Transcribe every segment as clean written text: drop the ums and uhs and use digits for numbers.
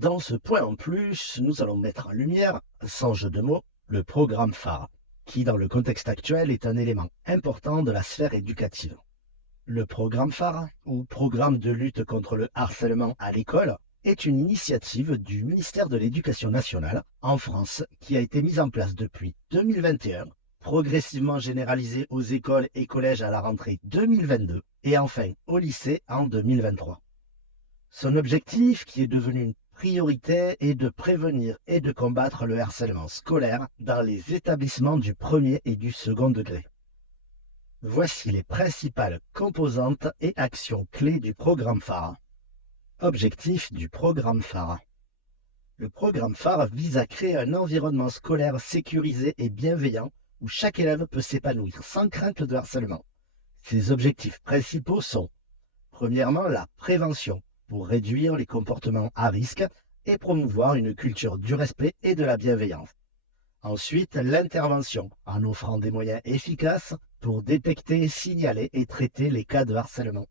Dans ce point en plus, nous allons mettre en lumière, sans jeu de mots, le programme phare, qui dans le contexte actuel est un élément important de la sphère éducative. Le programme phare, ou programme de lutte contre le harcèlement à l'école, est une initiative du ministère de l'Éducation nationale en France qui a été mise en place depuis 2021, progressivement généralisée aux écoles et collèges à la rentrée 2022 et enfin au lycée en 2023. Son objectif, qui est devenu une priorité, est de prévenir et de combattre le harcèlement scolaire dans les établissements du premier et du second degré. Voici les principales composantes et actions clés du programme phare. Objectif du programme phare. Le programme phare vise à créer un environnement scolaire sécurisé et bienveillant où chaque élève peut s'épanouir sans crainte de harcèlement. Ses objectifs principaux sont, premièrement, la prévention, pour réduire les comportements à risque et promouvoir une culture du respect et de la bienveillance. Ensuite, l'intervention, en offrant des moyens efficaces pour détecter, signaler et traiter les cas de harcèlement.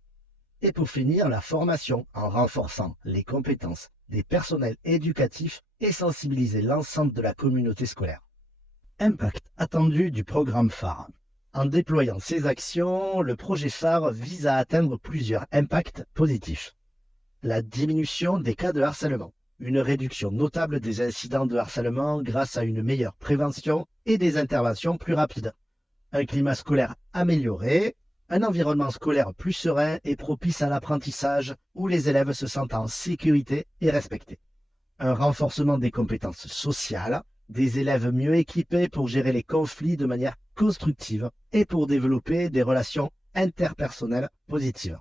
Et pour finir, la formation, en renforçant les compétences des personnels éducatifs et sensibiliser l'ensemble de la communauté scolaire. Impact attendu du programme phare. En déployant ces actions, le projet phare vise à atteindre plusieurs impacts positifs. La diminution des cas de harcèlement, une réduction notable des incidents de harcèlement grâce à une meilleure prévention et des interventions plus rapides, un climat scolaire amélioré, un environnement scolaire plus serein et propice à l'apprentissage où les élèves se sentent en sécurité et respectés, un renforcement des compétences sociales, des élèves mieux équipés pour gérer les conflits de manière constructive et pour développer des relations interpersonnelles positives.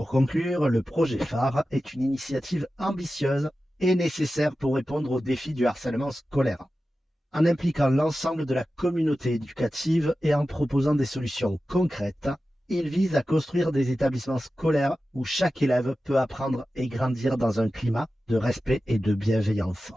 Pour conclure, le projet phare est une initiative ambitieuse et nécessaire pour répondre aux défis du harcèlement scolaire. En impliquant l'ensemble de la communauté éducative et en proposant des solutions concrètes, il vise à construire des établissements scolaires où chaque élève peut apprendre et grandir dans un climat de respect et de bienveillance.